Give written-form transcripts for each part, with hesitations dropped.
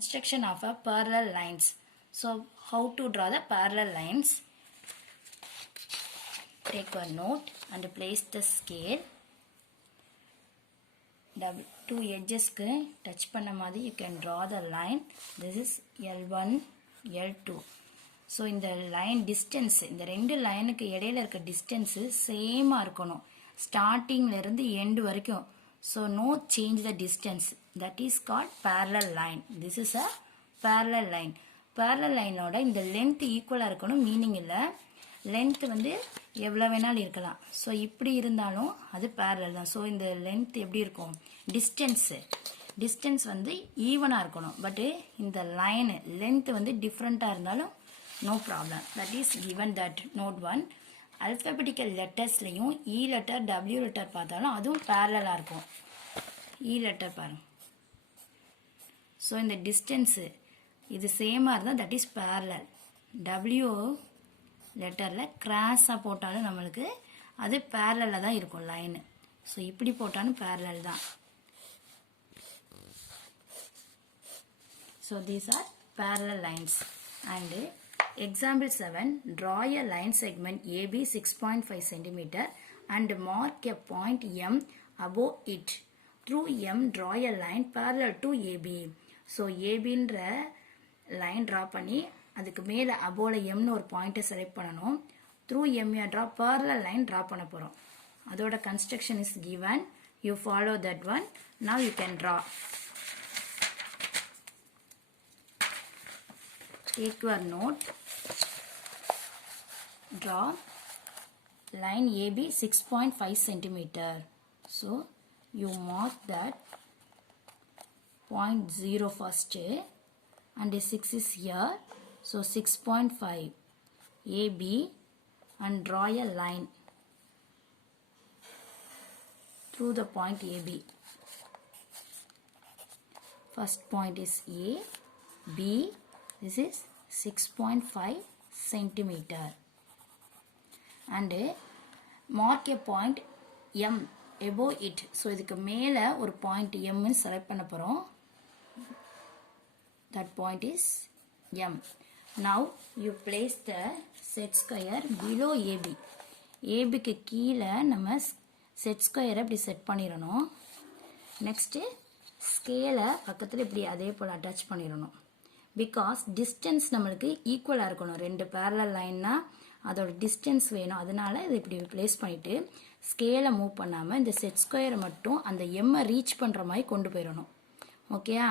Construction of a parallel lines. So how to draw the parallel lines? Take a note and place the scale. Two edges touch பண்ண மாதிரி you can draw the line. This is L1, L2. So இந்த line distance, இந்த ரெண்டு லைனுக்கு இடையில இருக்க distance சேமா இருக்கணும். ஸ்டார்டிங்ல இருந்து end வரைக்கும். So no change the distance. That is called parallel line. This is a parallel line. Parallel line ஓட இந்த length equal இருக்கணும் மீனிங் இல்ல. length வந்து எவ்வளவு வேணாலும் இருக்கலாம். So இப்படி இருந்தாலும் அது parallel தான். So இந்த length எப்படி இருக்கும்? Distance வந்து ஈவனா இருக்கணும். பட் இந்த லைன் length வந்து டிஃபரண்டா இருந்தாலும் no problem. That is given that note 1. Alphabetical lettersலயும் E letter, W letter பார்த்தாலும் அதுவும் parallel இருக்கும். E letter பாருங்க. So இந்த distance இது சேமா இருந்தா that is parallel. W letterல கிராஸா போட்டாலும் நம்மளுக்கு அது parallel தான் இருக்கும் லைன். So இப்படி போட்டாலும் parallel தான். So these are parallel lines. And example 7, draw a line segment AB 6.5 cm and mark a point M above it. Through M, draw a line parallel to AB. So AB ன்ற line draw பண்ணி அதுக்கு மேல above M னு ஒரு point select பண்ணனும். Through M you draw parallel line draw பண்ண போறோம். அதோட construction is given. You follow that one. Now you can draw. Take your note. Draw line AB 6.5 cm. So you mark that point 0 first and 6 is here. So 6.5 AB and draw a line through the point AB. First point is A, B. This is 6.5 centimeter. And mark a point M above it. So இதுக்கு மேல ஒரு point M னு select பண்ண போறோம். That point is M. Now you place the set square below AB. AB க்கு கீழ நம்ம set square இப்படி செட் பண்ணிரணும். Next scale பக்கத்துல இப்படி அதே போல அட்டாச் பண்ணிரணும். Because distance நம்மளுக்கு ஈக்குவலா இருக்கணும். ரெண்டு parallel லைன்னா அதோட distance வேணும். அதனால இதை இப்படி place பண்ணிட்டு ஸ்கேலை மூவ் பண்ணாம இந்த செட் ஸ்கொயரை மட்டும் அந்த M ரீச் பண்ற மாதிரி கொண்டு போயிடணும். ஓகேயா?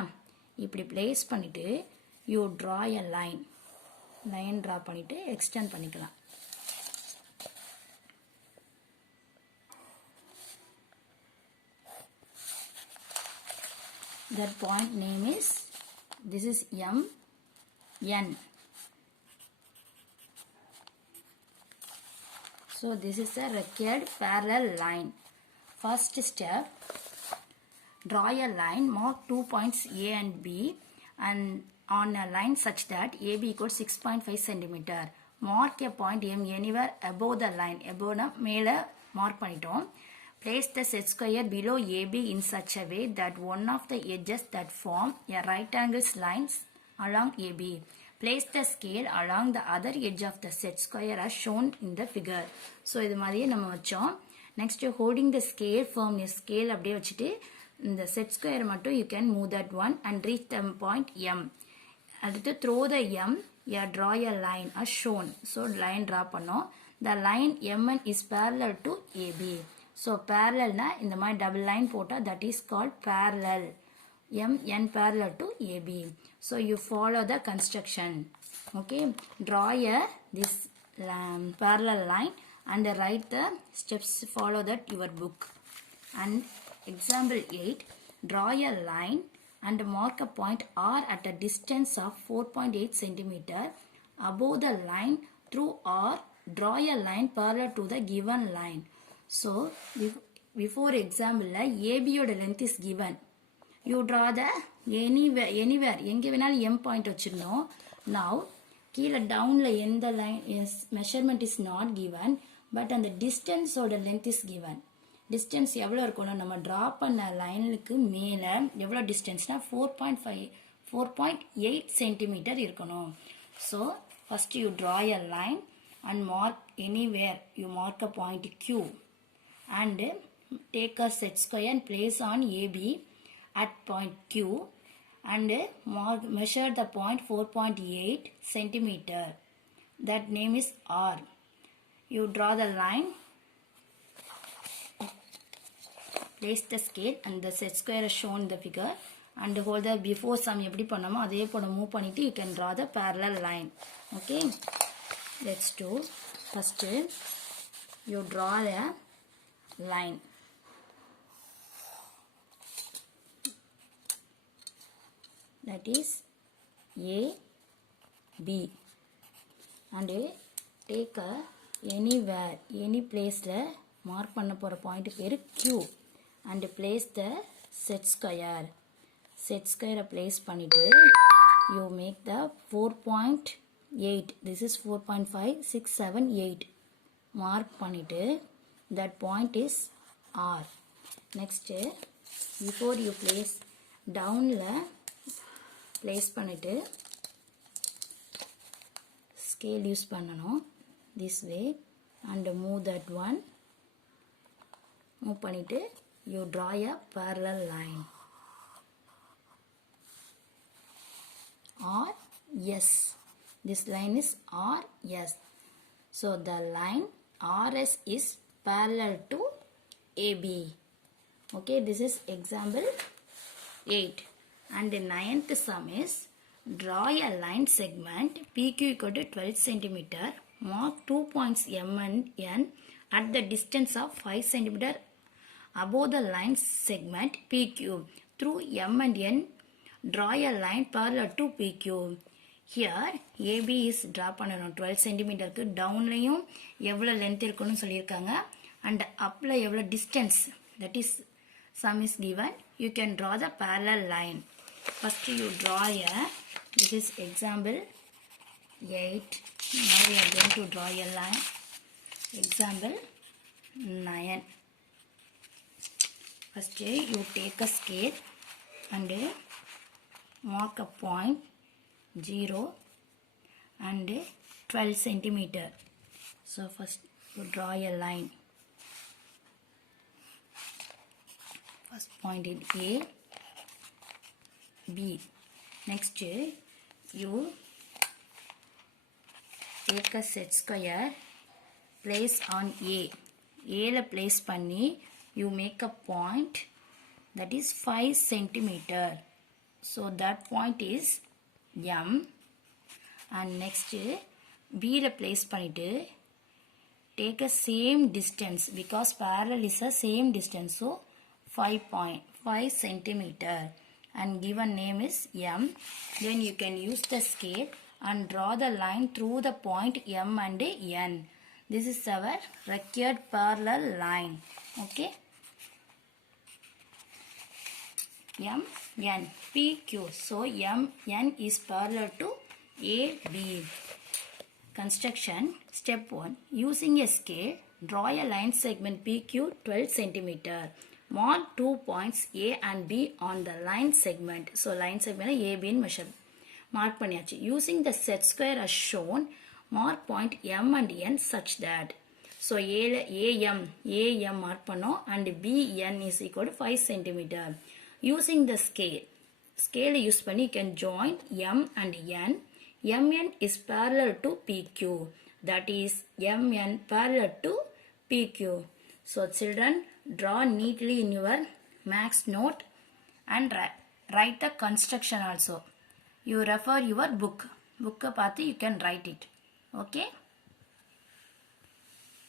இப்படி place பண்ணிட்டு you draw a line. Line draw பண்ணிட்டு extend பண்ணிக்கலாம். That point name is, this is M, N. So this is a required parallel line. First step, draw a line, mark 2 points A and B and on a line such that AB equals 6.5 cm. Mark a point M anywhere above the line. Above na மேல mark பண்ணிட்டோம். Place the set square below AB in such a way that one of the edges that form a right angle lines along AB. Place the scale along the other edge of the set square as shown in the figure. So இது மாதிரியே நம்ம வச்சோம். Next holding the scale firmly, scale அப்படியே வச்சிட்டு இந்த set square மட்டும் you can move that one and reach the point M. அடுத்து throw the M, you draw a line as shown. So line draw பண்ணோம். The line MN is parallel to AB. So parallel na இந்த மாதிரி double line போட்டா that is called parallel. MN parallel to AB. So you follow the construction. Okay. Draw this parallel line and write the steps. Follow that your book. And example 8. Draw a line and mark a point R at a distance of 4.8 cm. Above the line through R, draw a line parallel to the given line. So before example AB oda length is given. You draw the anywhere எங்க வேணாலும் M point வச்சிரணும். Now கீழ downல எந்த line is measurement is not given, but அந்த distance oda length is given. distance எவ்வளவு இருக்கும்னா நம்ம draw பண்ண லைனுக்கு மேல எவ்வளவு டிஸ்டன்ஸ்னா 4.5 4.8 centimeter இருக்கணும். So first you draw a line and mark anywhere. You mark a point Q and take a set square and place on AB at point Q and measure the point 4.8 centimeter. That name is R. You draw the line, place the scale and the set square is shown in the figure and hold the before sum எப்படி பண்ணோமோ அதே போல move பண்ணிட்டு you can draw the parallel line. Okay, let's do. First you draw a line. That is A, B and take a anywhere, any place mark பண்ண போற point பேரு Q and place the set square. Set square place பண்ணிட்டு you make the 4.8. This is 4.5, 6, 7, 8. Mark பண்ணிட்டு that point is R. Next before you place down place பண்ணிட்டு scale use பண்ணணும் this way and move that one. Move பண்ணிட்டு you draw a parallel line. R, yes. This line is R, yes. So the line RS is parallel to AB. Okay, this is example 8. And the 9th sum is draw a line segment PQ equal to 12 cm. Mark 2 points M and N at the distance of 5 cm above the line segment PQ. Through M and N, draw a line parallel to PQ. Here AB is draw பண்ணணும் 12 cm க்கு downலையும் எவ்வளவு length இருக்குன்னு சொல்லிருக்காங்க and upல எவ்வளவு distance, that is sum is given. You can draw the parallel line. First you draw this is example 8. Now we are going to draw a line. Example 9. First you take a scale and mark a point 0 and 12 centimeter. So first you draw a line. First point in A, B. Next you take a set square, place on A. A la place பண்ணி you make a point that is 5 centimeter. So that point is M. And next B la place பண்ணிட்டு take a same distance because parallel is a same distance. So 5 centimeter and given name is M. Then you can use the scale and draw the line through the point M and N. This is our required parallel line. Okay. M, N, P, Q. So M, N is parallel to A, B. Construction. Step 1. Using a scale, draw a line segment PQ 12 cm. Mark 2 points A and B on the line segment. So line segment A, B in measure. Mark பண்ணியாச்சு. Using the set square as shown, mark point M and N such that. So AM mark பண்ணோம் and BN is equal to 5 cm. Using the scale use பண்ணி you can join M and N. MN is parallel to PQ. That is MN parallel to PQ. So children, draw neatly in your max note and write the construction also. You refer your book. Book பார்த்து you can write it. Okay.